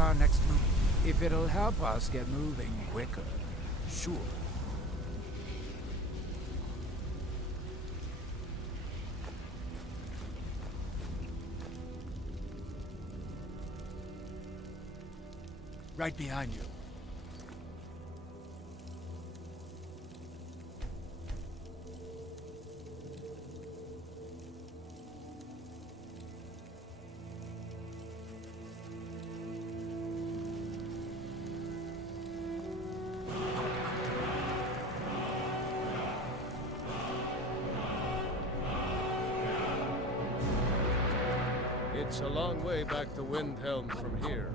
our next move? If it'll help us get moving quicker, sure. Right behind you. It's a long way back to Windhelm from here.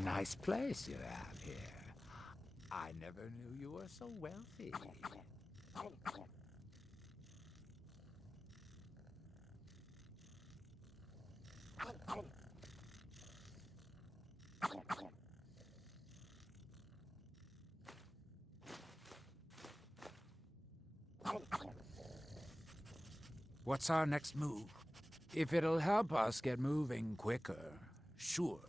Nice place you have here. I never knew you were so wealthy. What's our next move? If it'll help us get moving quicker, sure.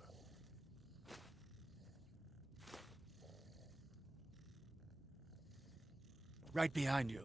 Right behind you.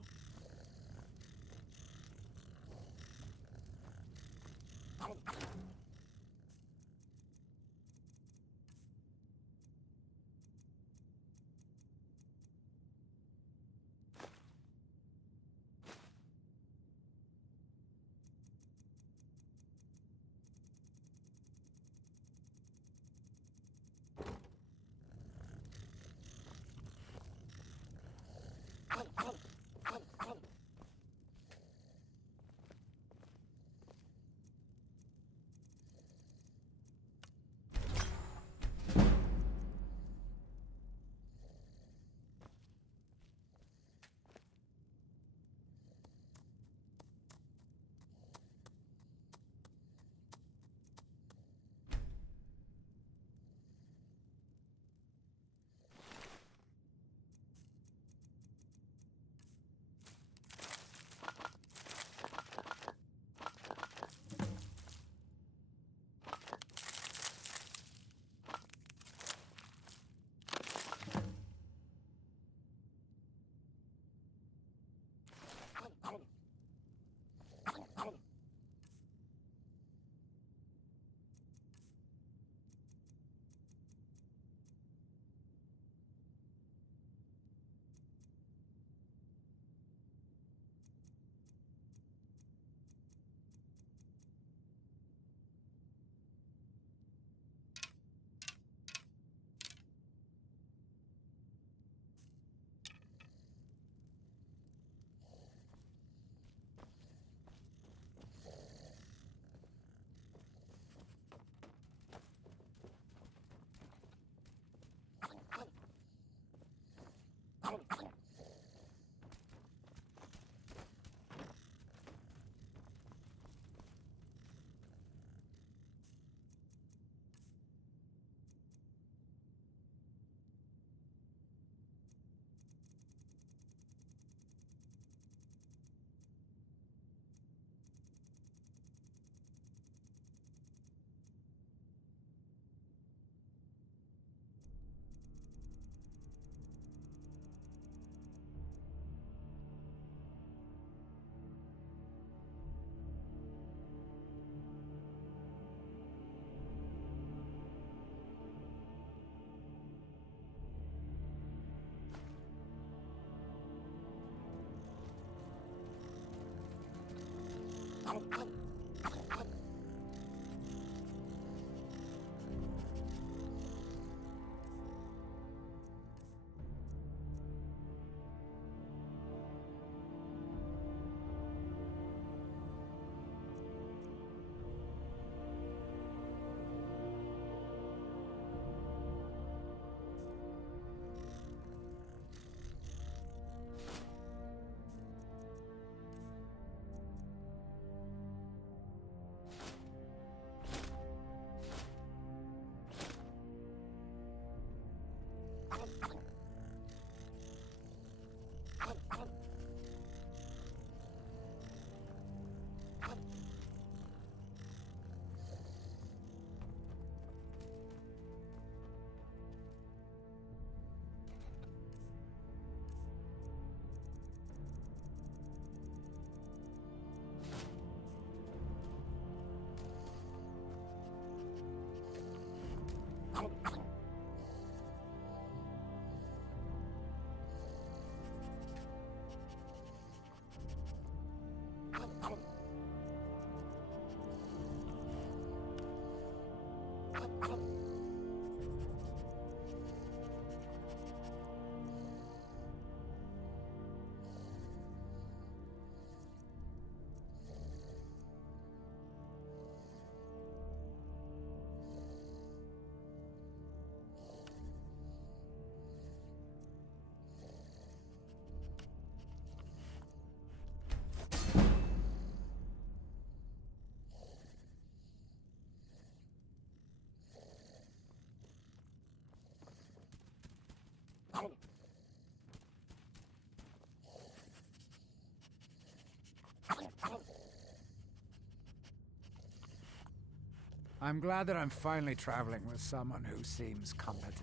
I'm glad that I'm finally traveling with someone who seems competent.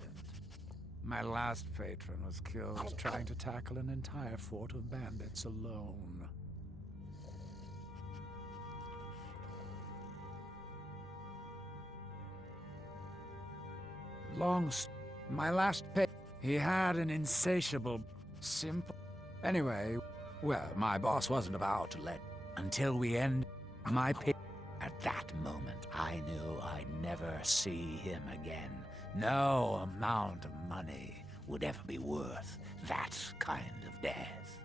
My last patron was killed trying to tackle an entire fort of bandits alone. My last he had an insatiable, simple... Anyway, well, my boss wasn't about to let... Until we end my pay. At that moment, I knew I'd never see him again. No amount of money would ever be worth that kind of death.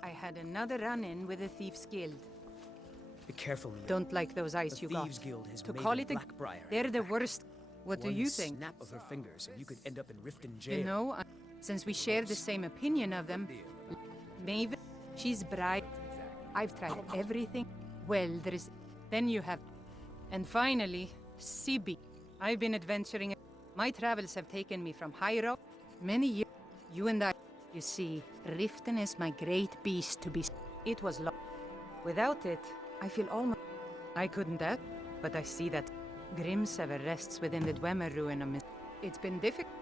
I had another run-in with the Thieves' Guild. Be careful, Mia. Don't like those eyes the you got. Thieves' Guild has To made call a it a... Blackbriar. They're the worst. What do you think? One snap of her fingers and you could end up in Riften jail. You know, since we share the same opinion of them, Maven, she's bright. I've tried everything. Well, there is... Then you have... And finally, Sibi. I've been adventuring. My travels have taken me from Hyro. Many years. You and I... You see, Riften is my great beast to be... It was long. Without it, I feel almost... I couldn't that, but I see that Grimsever rests within the Dwemer ruin. It's been difficult.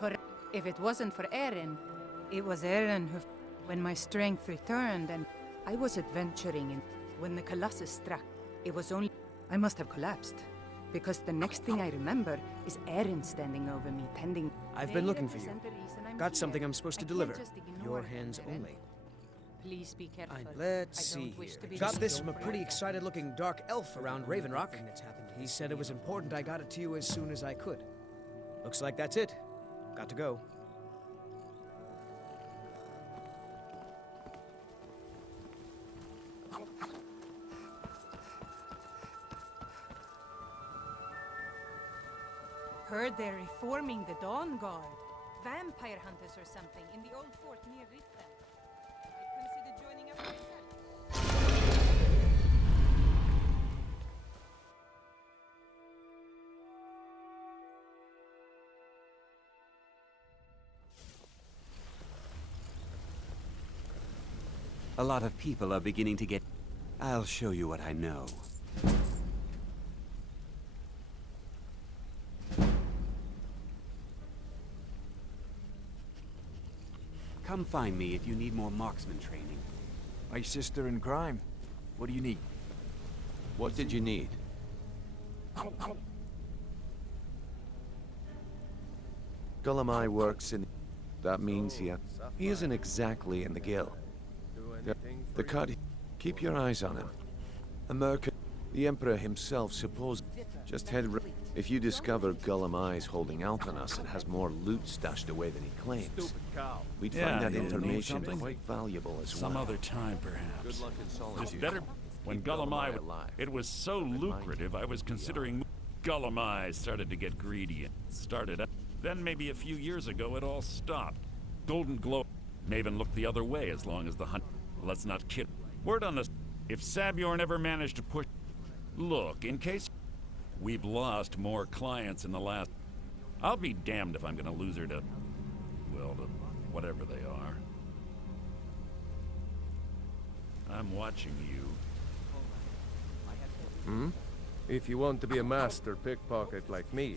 Correct. If it wasn't for Erin, it was Erin who... When my strength returned and... I was adventuring and when the Colossus struck, it was only... I must have collapsed. Because the next thing I remember is Erin standing over me, tending... I've been looking for you. Represent the reason I'm Got here. something I'm supposed to I can't deliver. just ignore Your it, hands Erin. only. Please be careful. Let's I see don't wish here. to be Got this from a mistaken. pretty excited-looking dark elf around Raven Rock. He said it was important I got it to you as soon as I could. Looks like that's it. Got to go. Heard they're reforming the Dawn Guard. Vampire hunters or something in the old fort near Riften. I'd consider joining up myself. A lot of people are beginning to get... I'll show you what I know. Come find me if you need more marksman training. My sister in crime. What do you need? What did you need? Gulamai works in... That means he isn't exactly in the guild. The cut... Keep your eyes on him. America... The Emperor himself suppose... Just if you discover Gulamai's holding out on us and has more loot stashed away than he claims, we'd Yeah, find that you need information something? quite valuable as Some well. other time, perhaps. Good luck in solitude. It's better when Keep Gulamai Gulamai... alive. It was so lucrative, I was considering... Gulamai started to get greedy and started up. Then maybe a few years ago, it all stopped. Golden Glow... Maven looked the other way as long as the hunt... Let's not kid... Word on this... If Sabjorn ever managed to push... Look, in case... We've lost more clients in the last... I'll be damned if I'm gonna lose her to... Well, to whatever they are. I'm watching you. If you want to be a master pickpocket like me,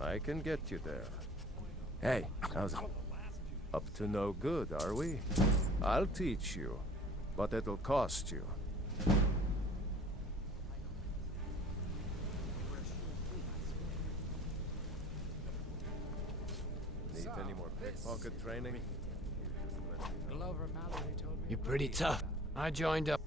I can get you there. Hey, how's it? Up to no good, are we? I'll teach you, but it'll cost you. Need any more pickpocket training? Glover Mallory told me... You're pretty tough. I joined up.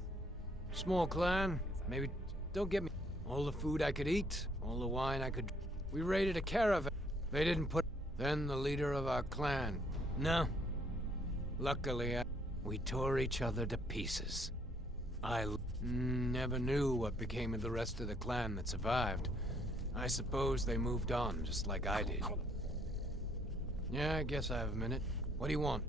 Small clan, maybe. Don't get me. All the food I could eat, all the wine I could... We raided a caravan. They didn't put... Then the leader of our clan. No. Luckily, we tore each other to pieces. I never knew what became of the rest of the clan that survived. I suppose they moved on, just like I did. Yeah, I guess I have a minute. What do you want?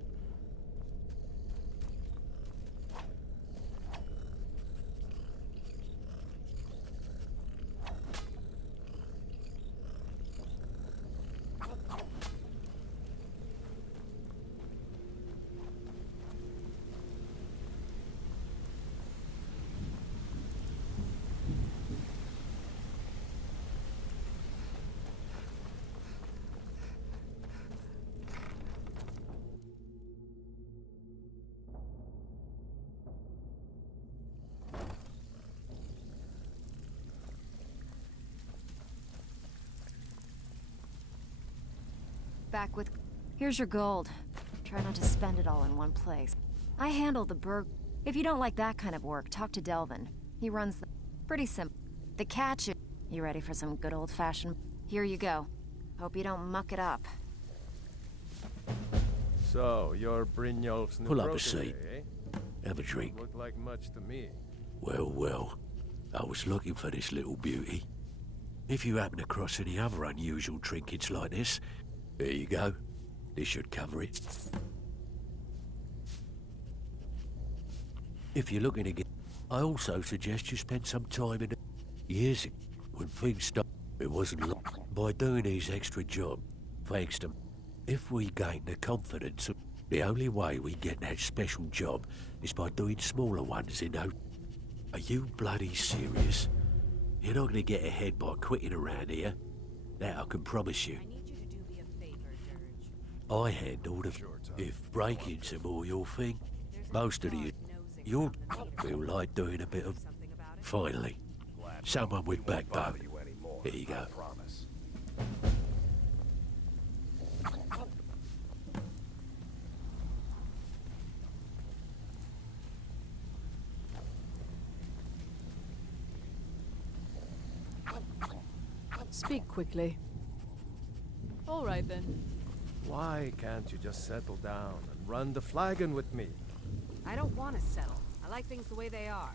Back with... Here's your gold. Try not to spend it all in one place. I handle the burg... If you don't like that kind of work, talk to Delvin. He runs the... Pretty simple. The catch is... You ready for some good old-fashioned... Here you go. Hope you don't muck it up. So, you're Brynjolf's new Pull up a protege, seat. eh? Have a drink. Look like much to me. Well, well. I was looking for this little beauty. If you happen across any other unusual trinkets like this, there you go. This should cover it. If you're looking to get... I also suggest you spend some time in... Years ago, when things stopped, it wasn't long. By doing these extra jobs, thanks to... If we gain the confidence of... The only way we get that special job is by doing smaller ones, you know. Are you bloody serious? You're not gonna get ahead by quitting around here. That I can promise you. I handle the... If break-ins are more your thing, most of the... You'll feel like doing a bit of... Finally. Someone with backbone. Here you go. Speak quickly. All right, then. Why can't you just settle down and run the flagon with me? I don't want to settle. I like things the way they are.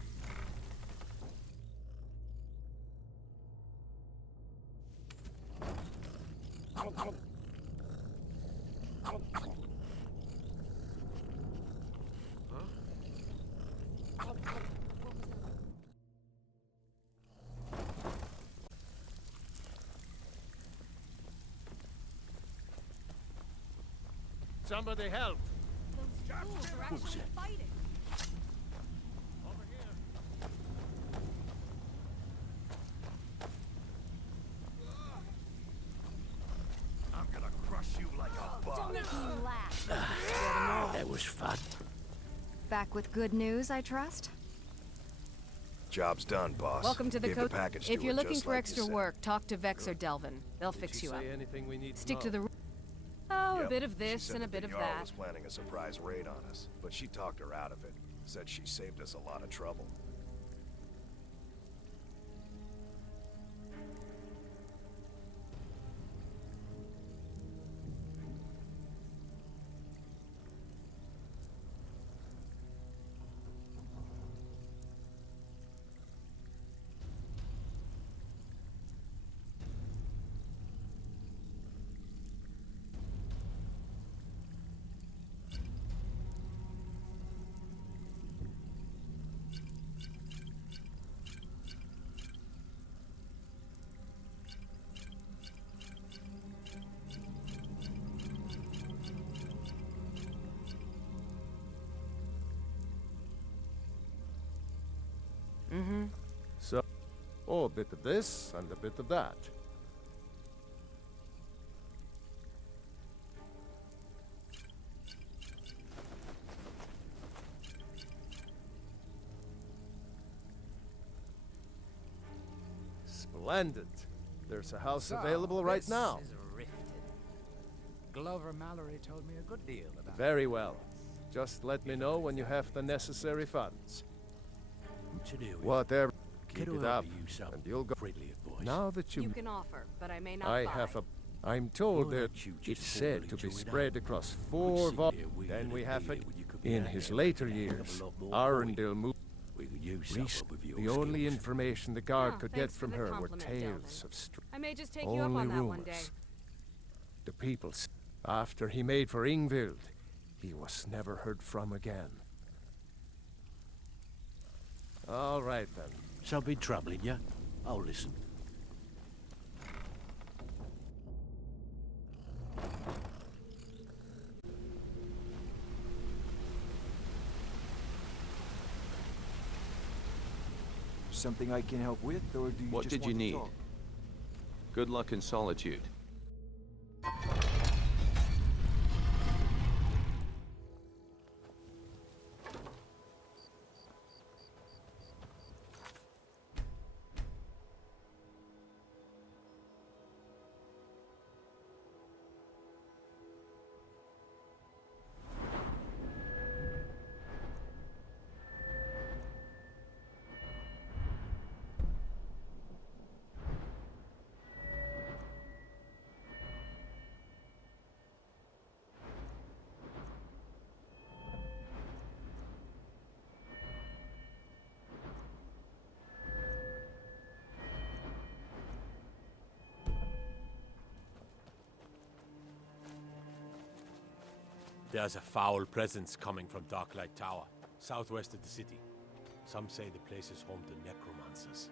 Somebody help! Those fools are actually fighting. Over here. I'm gonna crush you like a bug. Don't make me laugh. That was fun. Back with good news, I trust? Job's done, boss. Welcome to the Gave coast. package If to you're her looking just for like you extra said. work, talk to Vex or Delvin. They'll Did fix she you up. say anything we need Stick to know? the... Oh, Yep. a bit of She this said and a that bit the of Jarl that. was planning a surprise raid on us, but she talked her out of it. Said she saved us a lot of trouble. Mm-hmm. So, a bit of this and a bit of that. Splendid. There's a house available right now. This is Riften. Glover Mallory told me a good deal about Very well. Just let me know when you have the necessary funds. What's the deal with Whatever. Can Keep I it up, offer you some and you'll go. friendly advice? Now that You you... can offer, but I may not I buy. have a... I'm told Why that don't you it's just said formally to be join spread up? across We'd 4 sit volumes. there wheeling Then and we have dealing it. when you could be In out his there later picking up a years, lot more Arundel moved. We could use some of your The only skills. information the guard Ah, could get thanks for from the her were compliment, tales Delvin. of I may just take you up only on that rumors. one day. The people, after he made for Ingvild, he was never heard from again. All right then. Something troubling you? I'll listen. Something I can help with, or do you What just did want you to need? talk? Good luck in solitude. There's a foul presence coming from Darklight Tower, southwest of the city. Some say the place is home to necromancers.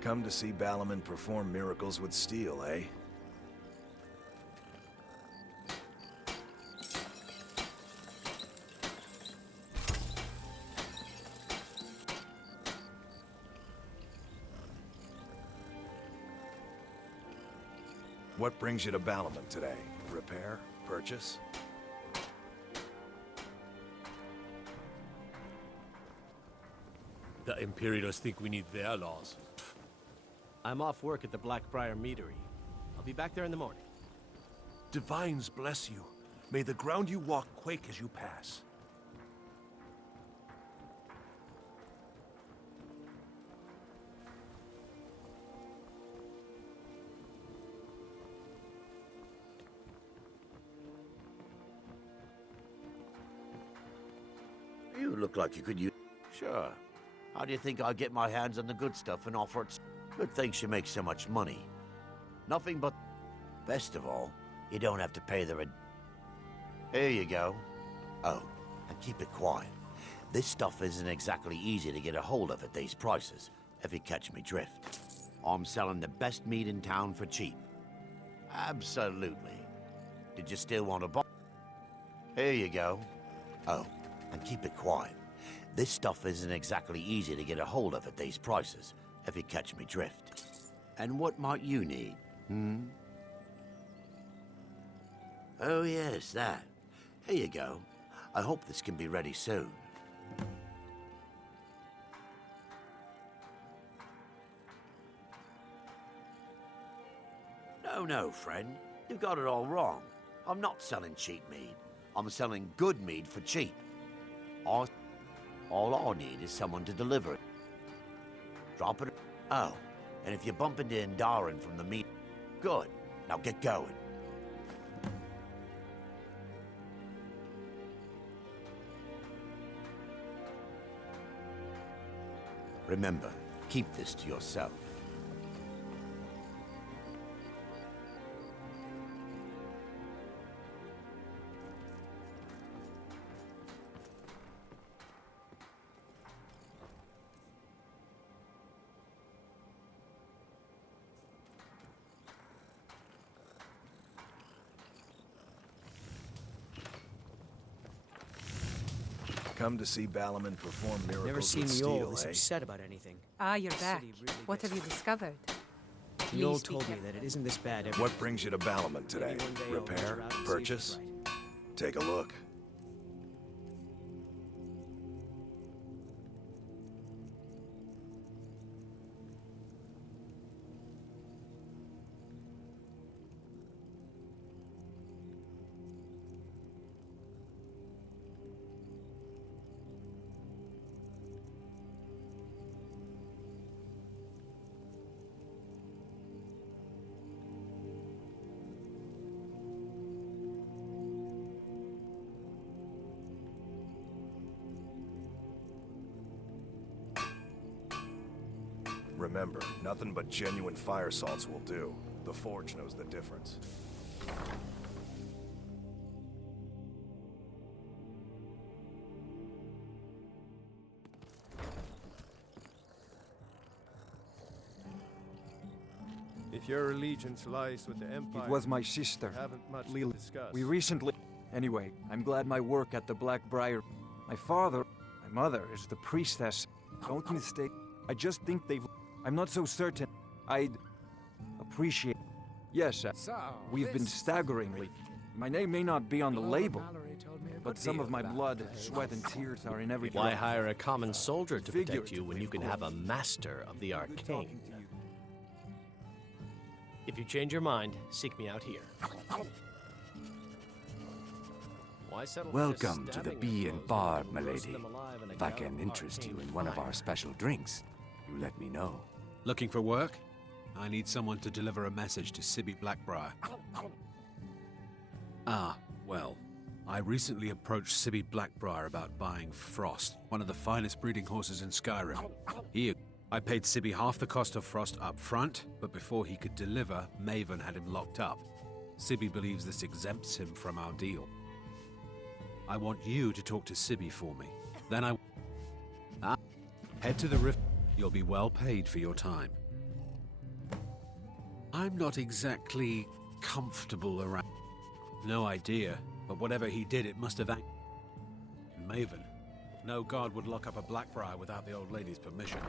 Come to see Balaman perform miracles with steel, eh? What brings you to Balaman today? Repair? Purchase? The Imperials think we need their laws. I'm off work at the Blackbriar Meadery. I'll be back there in the morning. Divines bless you. May the ground you walk quake as you pass. You look like you could use... Sure. How do you think I'll get my hands on the good stuff and offer it? Good thing she makes so much money. Nothing but... Best of all, you don't have to pay the rent. Here you go. Oh, and keep it quiet. This stuff isn't exactly easy to get a hold of at these prices, if you catch me drift. I'm selling the best meat in town for cheap. Absolutely. Did you still want to buy? Here you go. Oh, and keep it quiet. This stuff isn't exactly easy to get a hold of at these prices, if you catch me drift. And what might you need, Oh yes, that. Here you go. I hope this can be ready soon. No, friend. You've got it all wrong. I'm not selling cheap meat. I'm selling good meat for cheap. All I need is someone to deliver it. Drop it. Oh, and if you bump into Indarin from the meat... Good. Now get going. Remember, keep this to yourself. Come to see Balaman perform miracles Never seen with the steel, old this eh? upset about anything. Ah, you're back. Really What have you discovered? The old told me that it isn't this bad every What brings you to Balaman today? Maybe one day I'll Repair? venture out and see if Purchase? it's right. Take a look. Remember, nothing but genuine fire salts will do. The Forge knows the difference. If your allegiance lies with the Empire... It was my sister, haven't much to Lily. discuss. We recently... Anyway, I'm glad my work at the Blackbriar... My father... My mother is the priestess. Don't mistake... I just think they've... I'm not so certain. I'd... appreciate... Yes, we've been staggeringly... My name may not be on the label, but some of my blood, sweat, and tears are in every drop. Why hire a common soldier to protect you when Figuratively, you can have a master of the arcane? If you change your mind, seek me out here. Why settle for just Welcome to the stabbing Bee your and foes Barb, when you can roast milady. them alive in a If I gallon can of interest you arcane in one of fire? our special drinks, you let me know. Looking for work? I need someone to deliver a message to Sibby Blackbriar. Ah, well. I recently approached Sibby Blackbriar about buying Frost, one of the finest breeding horses in Skyrim. I paid Sibby half the cost of Frost up front, but before he could deliver, Maven had him locked up. Sibby believes this exempts him from our deal. I want you to talk to Sibby for me. Then head to the Rift. You'll be well paid for your time. I'm not exactly comfortable around. No idea, but whatever he did, it must have acted. Maven. No guard would lock up a Blackbriar without the old lady's permission.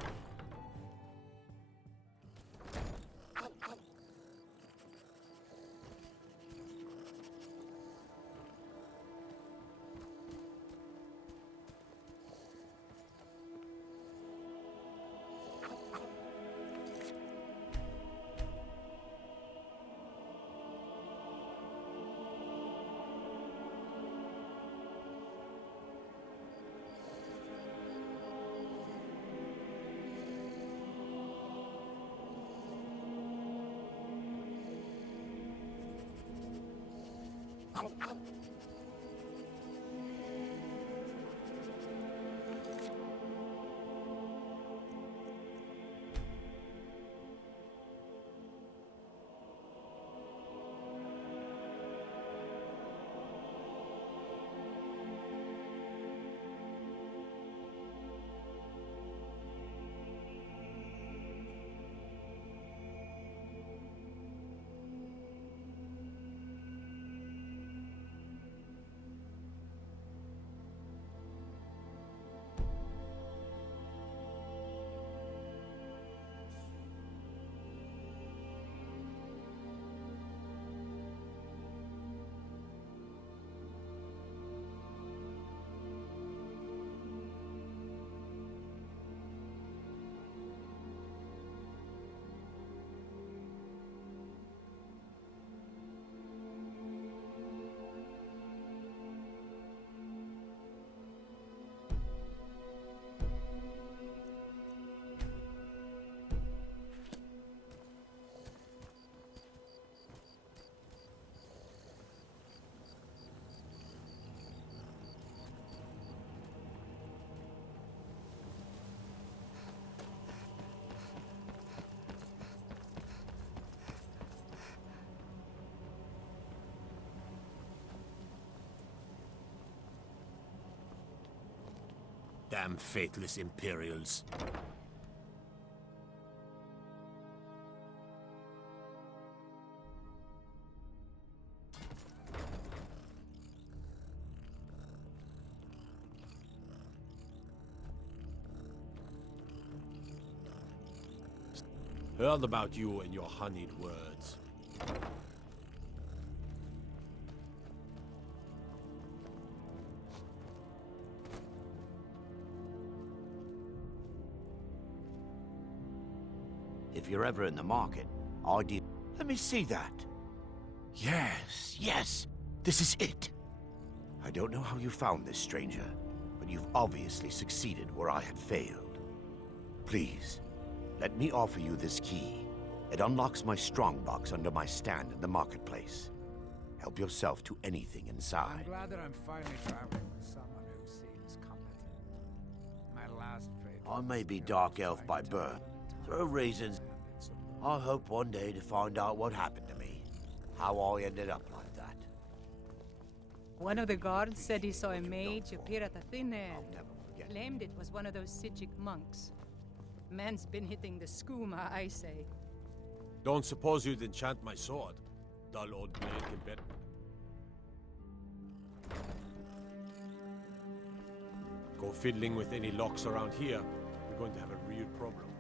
Damn faithless Imperials. Heard about you and your honeyed words. If you're ever in the market, ID... Let me see that. Yes, yes, this is it. I don't know how you found this, stranger, but you've obviously succeeded where I had failed. Please, let me offer you this key. It unlocks my strongbox under my stand in the marketplace. Help yourself to anything inside. I'm glad that I'm finally traveling with someone who seems competent. My last faith... I may be Dark Elf by birth. For reasons, I hope one day to find out what happened to me. How I ended up like that. One of the guards said he saw a mage appear at the thin air. Claimed it was one of those Sijic monks. Man's been hitting the skooma, I say. Don't suppose you'd enchant my sword. Dull old blade can bet. Go fiddling with any locks around here, we're going to have a real problem.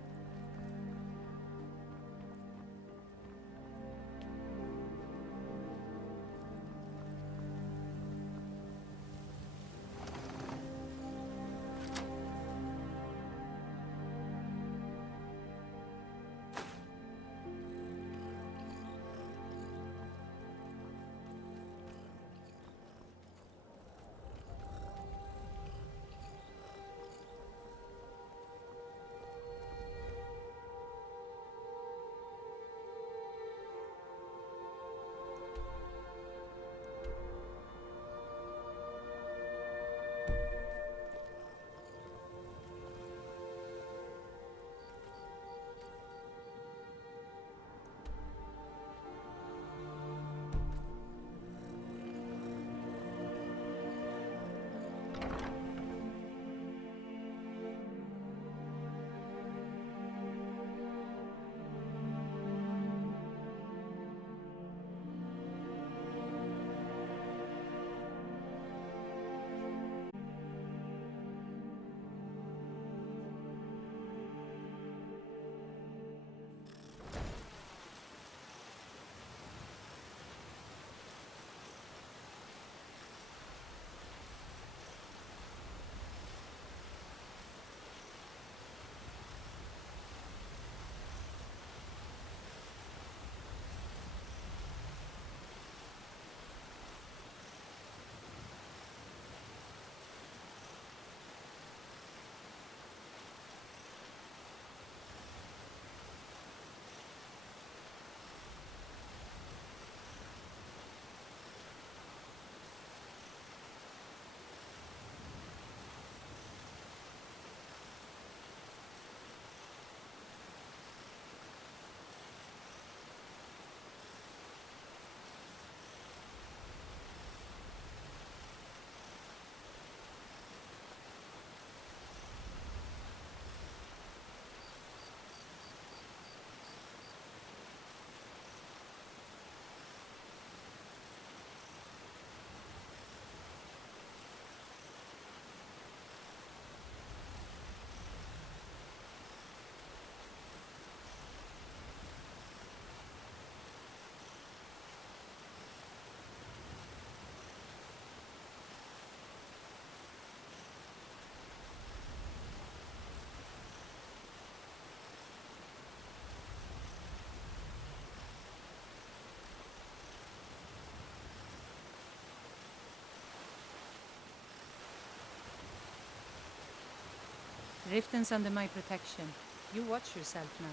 Riften's under my protection. You watch yourself now.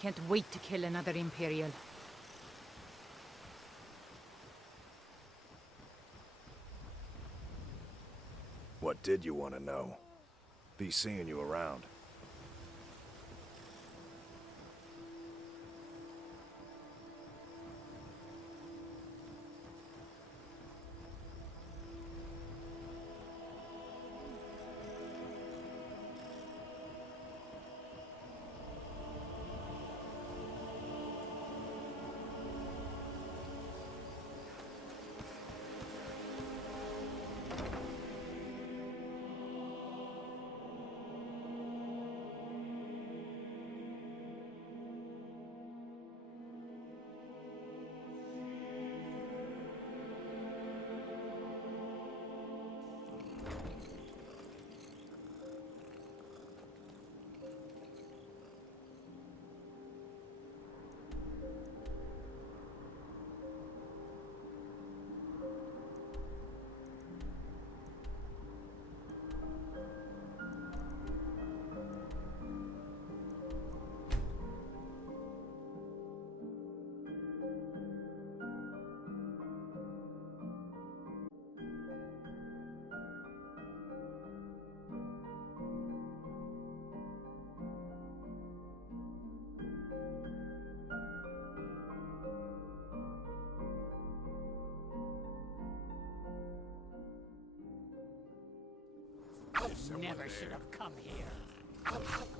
Can't wait to kill another Imperial. What did you want to know? Be seeing you around. Never should have come here.